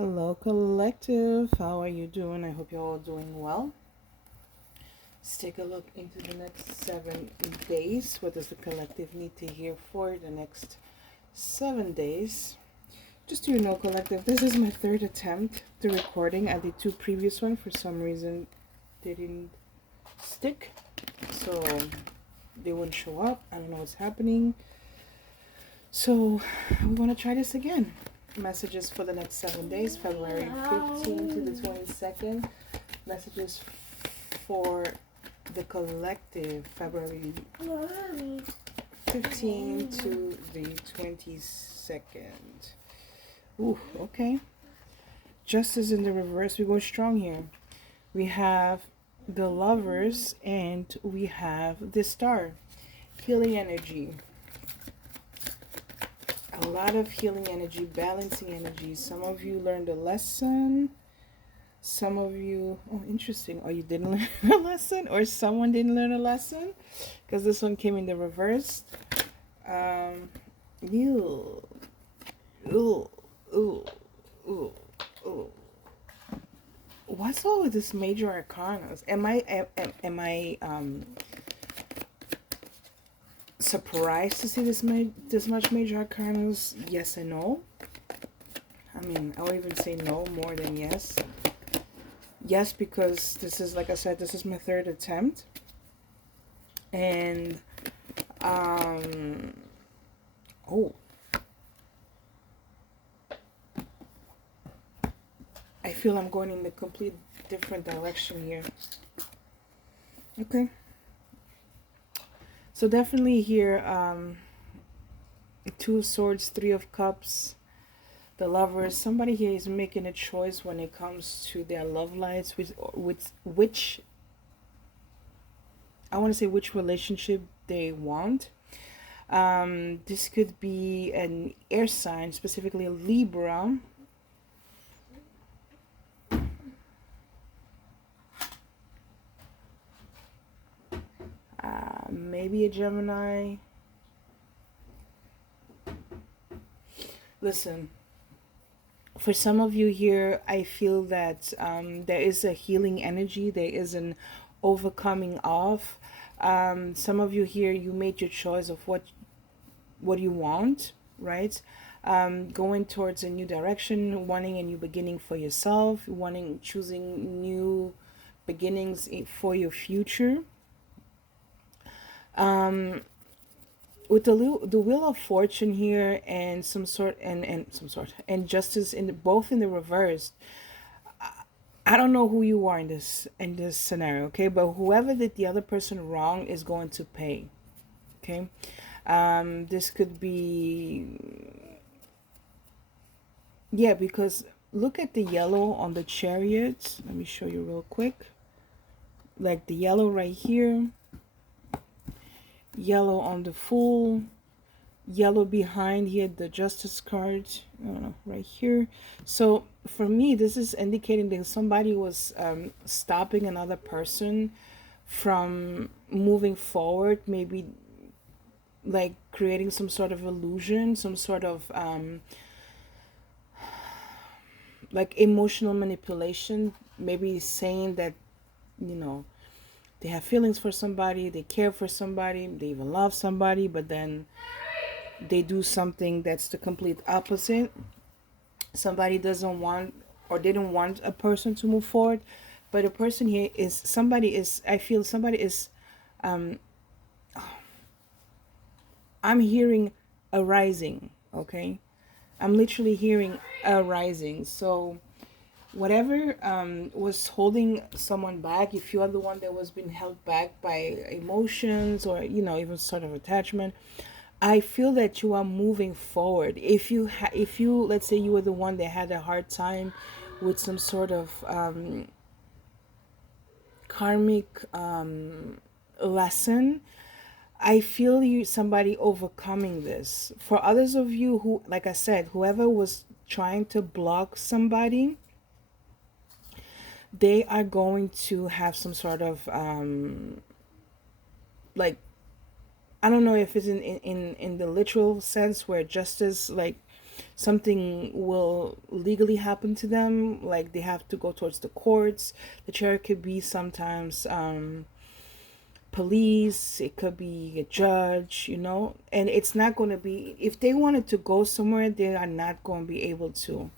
Hello, collective. How are you doing? I hope you're all doing well. Let's take a look into the next 7 days. What does the collective need to hear for the next 7 days? Just so you know, collective, this is my third attempt to recording. I did two previous ones. For some reason, they didn't stick. So they wouldn't show up. I don't know what's happening. So we want to try this again. Messages for the next 7 days, February 15th to the 22nd. Messages for the collective, February 15th to the 22nd. Ooh, okay. Justice in the reverse. We go strong here. We have the Lovers and we have the Star. Healing energy. A lot of healing energy, balancing energy. Some of you learned a lesson. Some of you, oh, interesting. Or you didn't learn a lesson, or someone didn't learn a lesson, because this one came in the reverse. Ooh, ooh, ooh, ooh, ooh. What's all with this major arcanas? Am I surprised to see this much major arcanas? Yes and no. I mean, I would even say no more than yes. Yes, because this is, like I said, this is my third attempt. And, oh. I feel I'm going in the complete different direction here. Okay. So definitely here, Two of Swords, Three of Cups, the Lovers. Somebody here is making a choice when it comes to their love lives, which I want to say which relationship they want. This could be an air sign, specifically a Libra. Maybe a Gemini. Listen, for some of you here, I feel that there is a healing energy. There is an overcoming of. Some of you here, you made your choice of what you want, right? Going towards a new direction, wanting a new beginning for yourself, choosing new beginnings for your future. With the Wheel of Fortune here and and Justice both in the reverse. I don't know who you are in this scenario, okay? But whoever did the other person wrong is going to pay, okay? This could be, yeah, because look at the yellow on the Chariot. Let me show you real quick. Like the yellow right here. Yellow on the Fool, yellow behind here, the Justice card, I don't know, right here. So for me, this is indicating that somebody was stopping another person from moving forward, maybe like creating some sort of illusion, some sort of like emotional manipulation, maybe saying that, you know, they have feelings for somebody, they care for somebody, they even love somebody, but then they do something that's the complete opposite. Somebody doesn't want, or they don't want a person to move forward, but a person here is, I feel somebody is, I'm hearing a rising, okay? I'm literally hearing a rising. So whatever was holding someone back, if you are the one that was being held back by emotions or, you know, even sort of attachment, I feel that you are moving forward. If you let's say you were the one that had a hard time with some sort of karmic lesson, I feel somebody overcoming this. For others of you who, like I said, whoever was trying to block somebody, they are going to have some sort of like, I don't know if it's in the literal sense where justice, like something will legally happen to them, like they have to go towards the courts. The Chariot could be sometimes police, it could be a judge, you know, and it's not going to be, if they wanted to go somewhere, they are not going to be able to.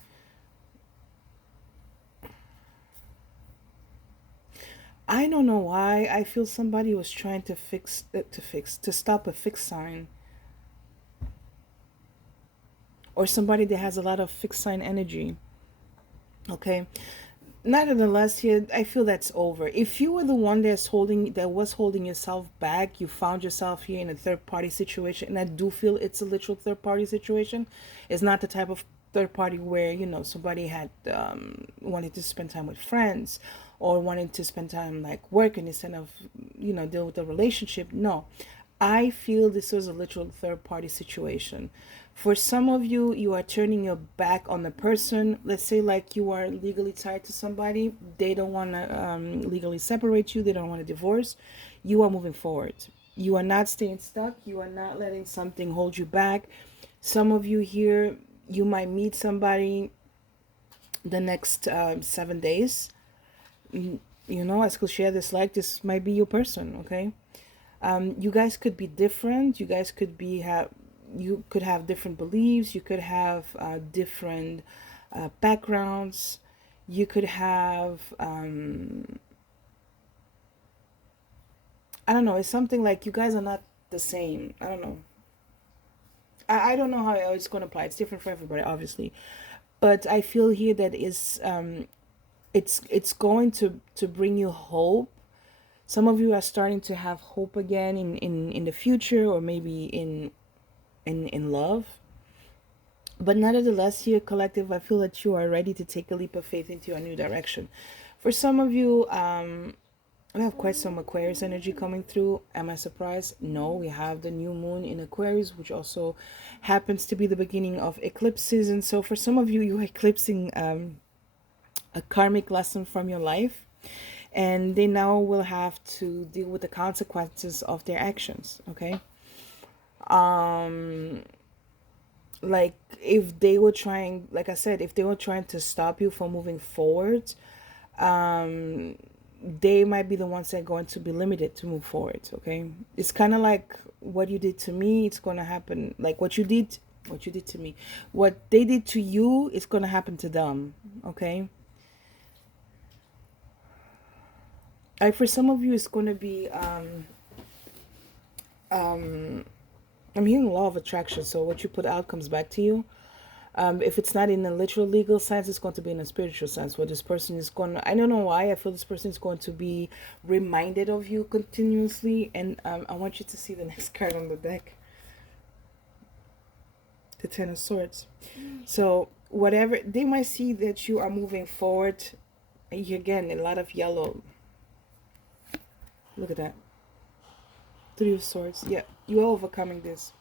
I don't know why I feel somebody was trying to to stop a fixed sign, or somebody that has a lot of fixed sign energy. Okay, nevertheless, here I feel that's over. If you were the one that was holding yourself back, you found yourself here in a third party situation, and I do feel it's a literal third party situation. It's not the type of third party where, you know, somebody had wanted to spend time with friends, or wanted to spend time like working instead of, you know, deal with the relationship. No, I feel this was a literal third party situation. For some of you, you are turning your back on the person. Let's say like you are legally tied to somebody. They don't want to legally separate you. They don't want to divorce. You are moving forward. You are not staying stuck. You are not letting something hold you back. Some of you here, you might meet somebody the next 7 days. You know, as cliche as this, like, this might be your person, okay? You guys could be different. You guys could be you could have different beliefs. You could have different backgrounds. You could have I don't know. It's something like you guys are not the same. I don't know. I don't know how it's going to apply. It's different for everybody, obviously. But I feel here that it's going to bring you hope. Some of you are starting to have hope again in the future, or maybe in love. But nevertheless, here, collective, I feel that you are ready to take a leap of faith into a new direction. For some of you, we have quite some Aquarius energy coming through. Am I surprised? No, we have the new moon in Aquarius, which also happens to be the beginning of eclipses. And so for some of you, you're eclipsing a karmic lesson from your life, and they now will have to deal with the consequences of their actions. Okay, like if they were trying, like I said, if they were trying to stop you from moving forward, they might be the ones that are going to be limited to move forward. Okay, it's kind of like what you did to me, it's going to happen. Like what you did to me, what they did to you, it's going to happen to them. Okay, like for some of you, it's going to be I'm hearing law of attraction. So what you put out comes back to you. If it's not in a literal legal sense, it's going to be in a spiritual sense, where this person is going to, I don't know why, I feel this person is going to be reminded of you continuously. And I want you to see the next card on the deck. The Ten of Swords. So whatever, they might see that you are moving forward. Again, a lot of yellow. Look at that. Three of Swords. Yeah, you are overcoming this.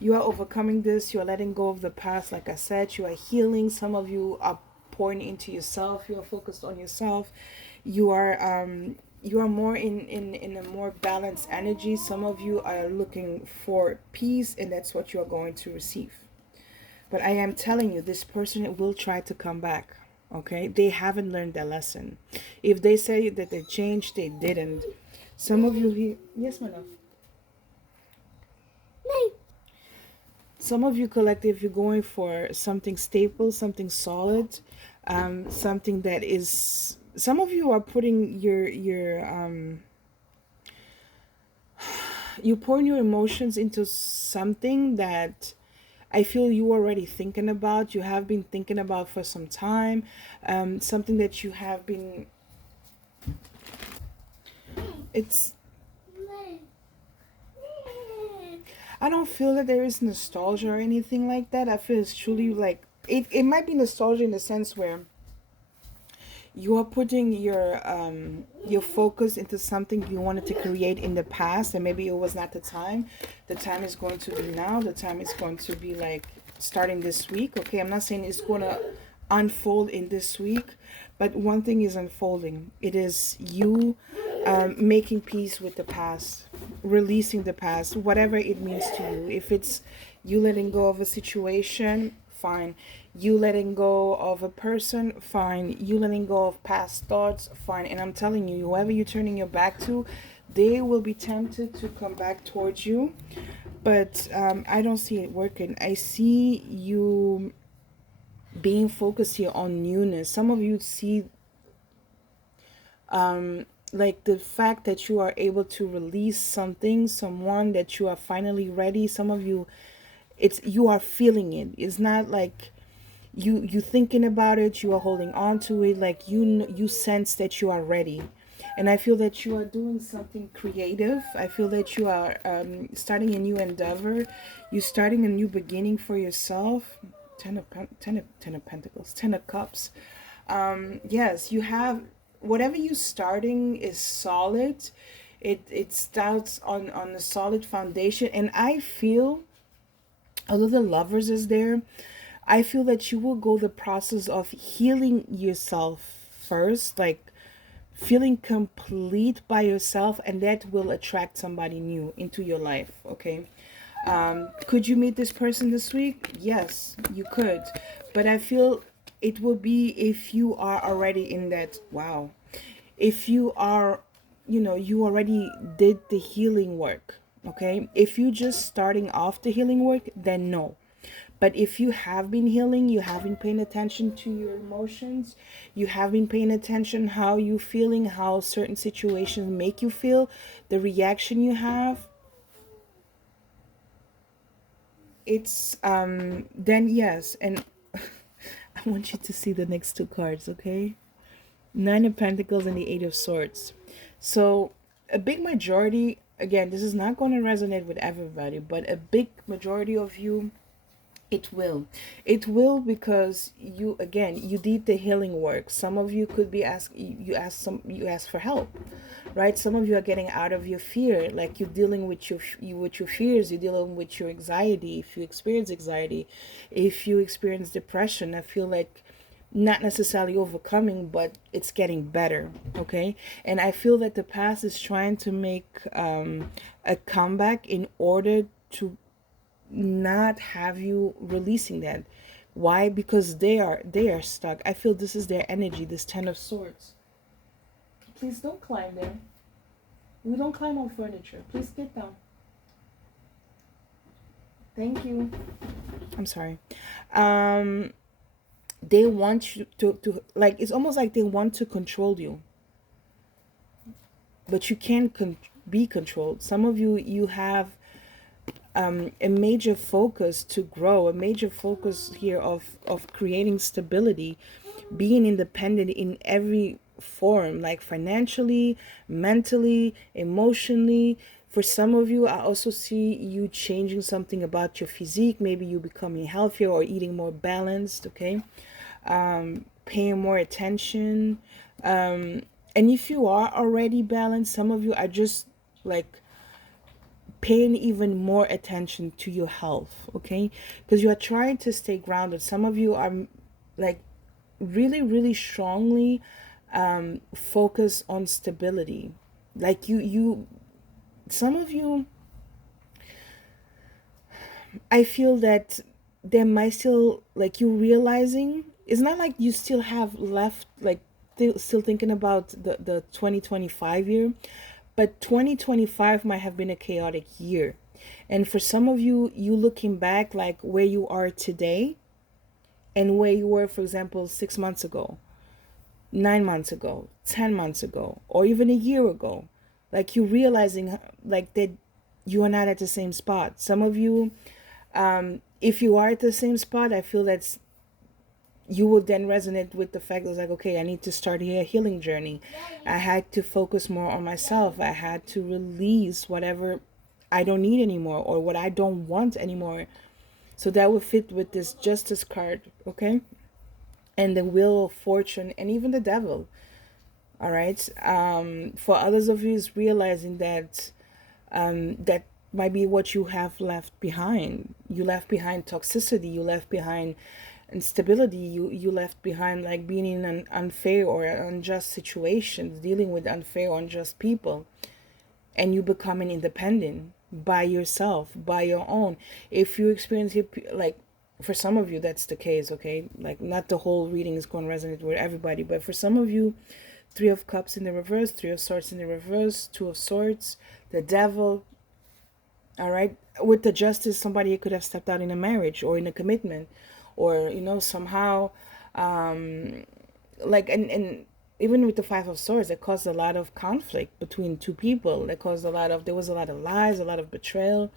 You are overcoming this. You are letting go of the past. Like I said, you are healing. Some of you are pouring into yourself. You are focused on yourself. You are more in a more balanced energy. Some of you are looking for peace, and that's what you are going to receive. But I am telling you, this person will try to come back. Okay, they haven't learned their lesson. If they say that they changed, they didn't. Some of you here, yes, my love. Some of you, collective, you're going for something stable, something solid, something that is. Some of you are putting you pouring your emotions into something that I feel you already thinking about. You have been thinking about for some time. Something that you have been. It's. I don't feel that there is nostalgia or anything like that. I feel it's truly like it might be nostalgia in the sense where you are putting your focus into something you wanted to create in the past, and maybe it was not the time. The time is going to be now. The time is going to be like starting this week. Okay, I'm not saying it's going to unfold in this week, but one thing is unfolding. It is you making peace with the past, releasing the past, whatever it means to you. If it's you letting go of a situation, fine. You letting go of a person, fine. You letting go of past thoughts, fine. And I'm telling you, whoever you're turning your back to, they will be tempted to come back towards you. But I don't see it working. I see you being focused here on newness. Some of you see like the fact that you are able to release something, someone that you are finally ready. Some of you, it's, you are feeling it. It's not like you thinking about it, you are holding on to it. Like you sense that you are ready. And I feel that you are doing something creative. I feel that you are starting a new endeavor. You're starting a new beginning for yourself. Ten of Pentacles, Ten of Cups. Yes, you have, whatever you're starting is solid. It starts on a solid foundation. And I feel, although the Lovers is there, I feel that you will go the process of healing yourself first, like feeling complete by yourself, and that will attract somebody new into your life. Okay. Could you meet this person this week? Yes, you could. But I feel it will be if you are already in that, wow. If you are, you already did the healing work. Okay. If you just starting off the healing work, then no. But if you have been healing, you have been paying attention to your emotions, you have been paying attention how you feeling, how certain situations make you feel, the reaction you have, it's then yes. And I want you to see the next two cards, okay? Nine of Pentacles and the Eight of Swords. So a big majority, again, this is not going to resonate with everybody, but a big majority of you, it will. It will, because you, again, you did the healing work. Some of you could be you ask for help, right? Some of you are getting out of your fear, like you're dealing with your fears, you're dealing with your anxiety. If you experience anxiety, if you experience depression, I feel like not necessarily overcoming, but it's getting better. Okay. And I feel that the past is trying to make a comeback in order to not have you releasing that. Why? Because they are stuck. I feel this is their energy, this Ten of Swords. Please don't climb there. We don't climb on furniture. Please get down. Thank you. I'm sorry. They want you to like, it's almost like they want to control you, but you can't be controlled. Some of you, you have a major focus to grow, a major focus here of creating stability, being independent in every form, like financially, mentally, emotionally. For some of you, I also see you changing something about your physique. Maybe you becoming healthier or eating more balanced, okay? Paying more attention. And if you are already balanced, some of you are just like paying even more attention to your health, okay? Because you are trying to stay grounded. Some of you are like really, really strongly focus on stability. Like some of you, I feel that there might still, like, you realizing, it's not like you still have left, like, still thinking about the 2025 year, but 2025 might have been a chaotic year. And for some of you, you looking back, like where you are today and where you were, for example, 6 months ago, 9 months ago, 10 months ago, or even a year ago, like you realizing like that you are not at the same spot. Some of you, if you are at the same spot, I feel that's, you will then resonate with the fact that it's like, okay, I need to start a healing journey. I had to focus more on myself. I had to release whatever I don't need anymore or what I don't want anymore. So that would fit with this Justice card, okay? And the Wheel of Fortune and even the Devil. All right. For others of you, is realizing that that might be what you have left behind. You left behind toxicity. You left behind instability. You left behind like being in an unfair or unjust situations, dealing with unfair or unjust people, and you becoming independent by yourself, by your own. If you experience like For some of you, that's the case, okay? Like, not the whole reading is going to resonate with everybody, but for some of you, Three of Cups in the reverse, Three of Swords in the reverse, Two of Swords, the Devil, all right? With the Justice, somebody could have stepped out in a marriage or in a commitment, or, you know, somehow, like, and even with the Five of Swords, it caused a lot of conflict between two people. It caused there was a lot of lies, a lot of betrayal.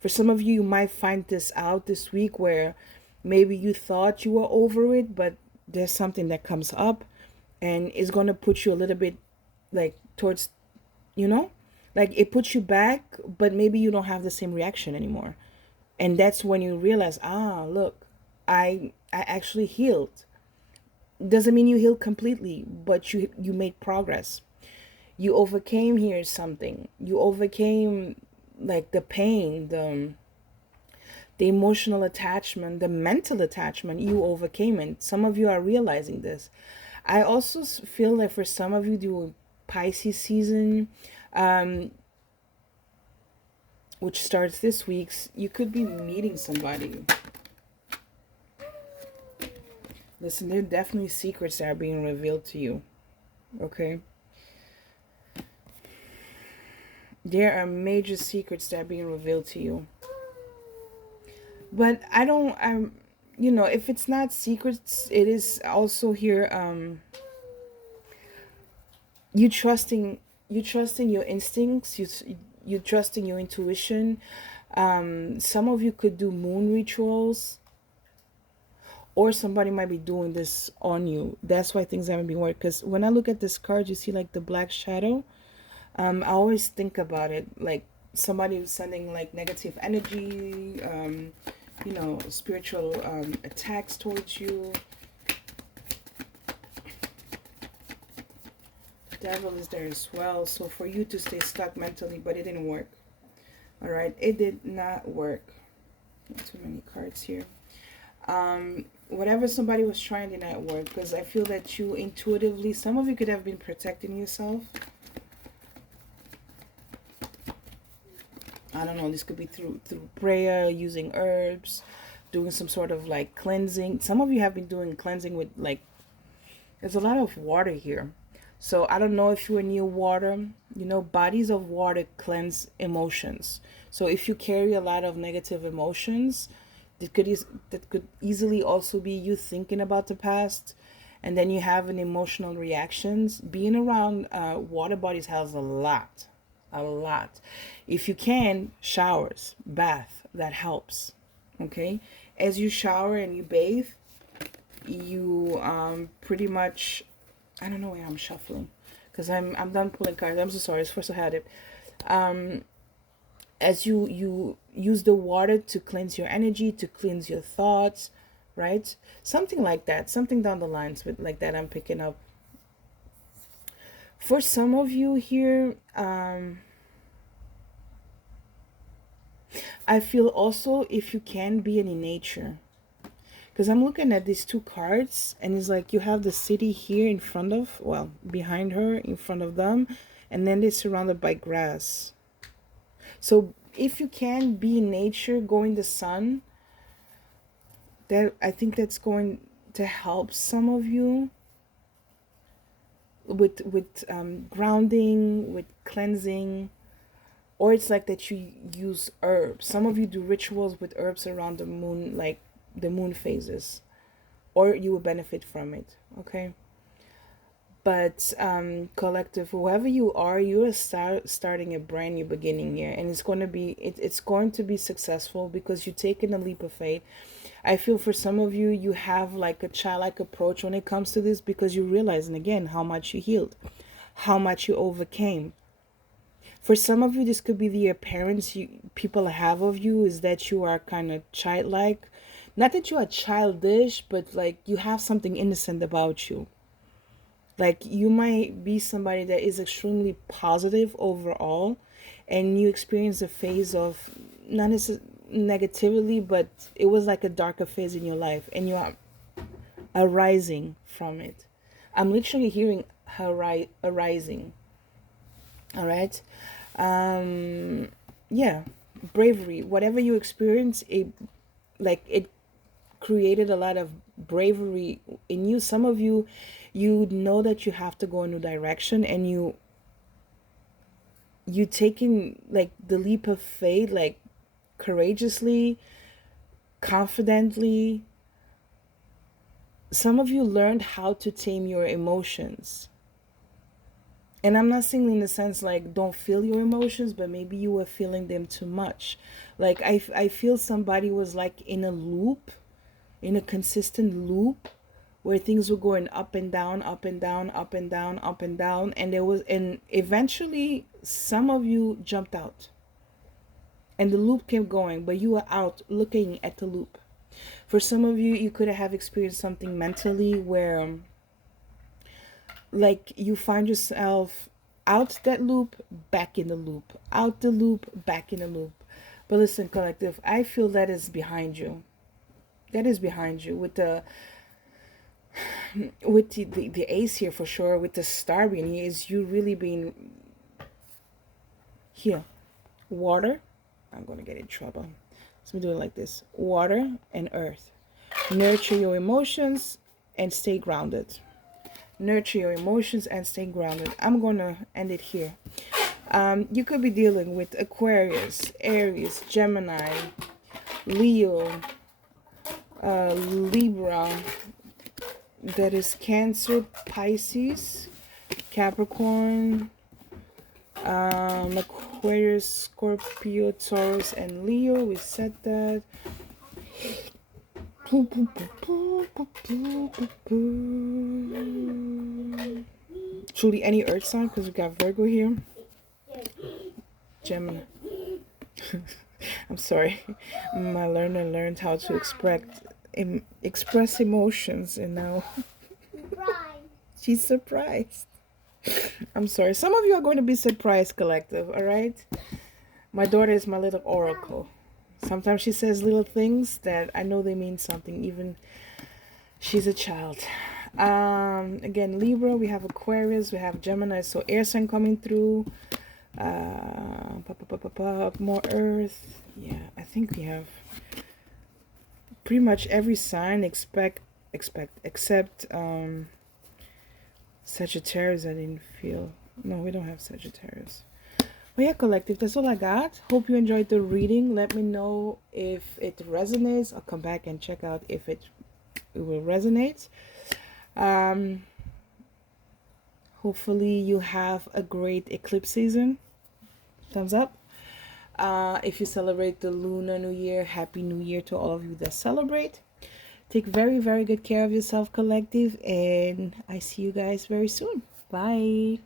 For some of you, you might find this out this week where maybe you thought you were over it, but there's something that comes up and it's going to put you a little bit like towards, you know, like it puts you back, but maybe you don't have the same reaction anymore. And that's when you realize, look, I actually healed. Doesn't mean you healed completely, but you made progress. You overcame here something. You overcame like the pain, the emotional attachment, the mental attachment. You overcame it. Some of you are realizing this. I also feel like for some of you do Pisces season, which starts this week, you could be meeting somebody. Listen, there are definitely secrets that are being revealed to you. Okay? There are major secrets that are being revealed to you. But I'm, you know, if it's not secrets, it is also here, you trusting your instincts, you trusting your intuition. Some of you could do moon rituals, or somebody might be doing this on you. That's why things haven't been working. Because when I look at this card, you see like the black shadow. I always think about it like somebody who's sending like negative energy, you know, spiritual attacks towards you. The devil is there as well. So for you to stay stuck mentally, but it didn't work. All right, it did not work. Not too many cards here. Whatever somebody was trying did not work, because I feel that you intuitively, some of you could have been protecting yourself. I don't know, this could be through prayer, using herbs, doing some sort of like cleansing. Some of you have been doing cleansing with like, there's a lot of water here. So I don't know if you're near water. You know, bodies of water cleanse emotions. So if you carry a lot of negative emotions, that could easily also be you thinking about the past, and then you have an emotional reactions. Being around water bodies has a lot. If you can, showers, bath, that helps. Okay, as you shower and you bathe, you pretty much, I don't know why I'm shuffling, because I'm done pulling cards. I'm so sorry. It's first I had it. As you use the water to cleanse your energy, to cleanse your thoughts, right? Something like that. Something down the lines with like that. I'm picking up. For some of you here, I feel also if you can be in nature. Because I'm looking at these two cards, and it's like you have the city here in front of, well, behind her, in front of them, and then they're surrounded by grass. So if you can be in nature, go in the sun, that I think that's going to help some of you with grounding, with cleansing. Or it's like that you use herbs. Some of you do rituals with herbs around the moon, like the moon phases, or you will benefit from it. Okay, but collective, whoever you are, you are starting a brand new beginning here, and it's going to be it's going to be successful because you're taking a leap of faith. I feel for some of you, you have like a childlike approach when it comes to this, because you realize, and again, how much you healed, how much you overcame. For some of you, this could be the appearance people have of you, is that you are kind of childlike. Not that you are childish, but like you have something innocent about you. Like you might be somebody that is extremely positive overall, and you experience a phase of not necessarily negativity, but it was like a darker phase in your life, and you are arising from it. I'm literally hearing arising. All right. Yeah, bravery, whatever you experience, it created a lot of bravery in you. Some of you, you know that you have to go a new direction, and you taking like the leap of faith, like courageously, confidently. Some of you learned how to tame your emotions. And I'm not saying in the sense like don't feel your emotions, but maybe you were feeling them too much. Like I feel somebody was like in a loop, in a consistent loop, where things were going up and down, up and down, up and down, up and down. And eventually some of you jumped out. And the loop kept going, but you were out looking at the loop. For some of you, you could have experienced something mentally where like you find yourself out that loop, back in the loop, out the loop, back in the loop. But listen, collective, I feel that is behind you. That is behind you with the ace here for sure, with the star being here, is you really being here. Water. I'm gonna get in trouble. So we do it like this: water and earth. Nurture your emotions and stay grounded. Nurture your emotions and stay grounded. I'm gonna end it here. You could be dealing with Aquarius, Aries, Gemini, Leo, Libra, that is Cancer, Pisces, Capricorn, Aquarius, Scorpio, Taurus, and Leo. We said that. Truly any earth sign, because we got Virgo here. Gemini. I'm sorry. My learner learned how to express emotions, and now she's surprised. I'm sorry. Some of you are going to be surprised, collective, all right? My daughter is my little oracle. Sometimes she says little things that I know they mean something, even she's a child. Again, Libra, we have Aquarius, we have Gemini, so air sign coming through. More earth. Yeah, I think we have pretty much every sign except Sagittarius. I didn't feel. No, we don't have Sagittarius. But yeah, collective, that's all I got. Hope you enjoyed the reading. Let me know if it resonates. I'll come back and check out if it will resonate. Hopefully you have a great eclipse season. Thumbs up. If you celebrate the Lunar New Year, Happy New Year to all of you that celebrate. Take very, very good care of yourself, collective, and I see you guys very soon. Bye.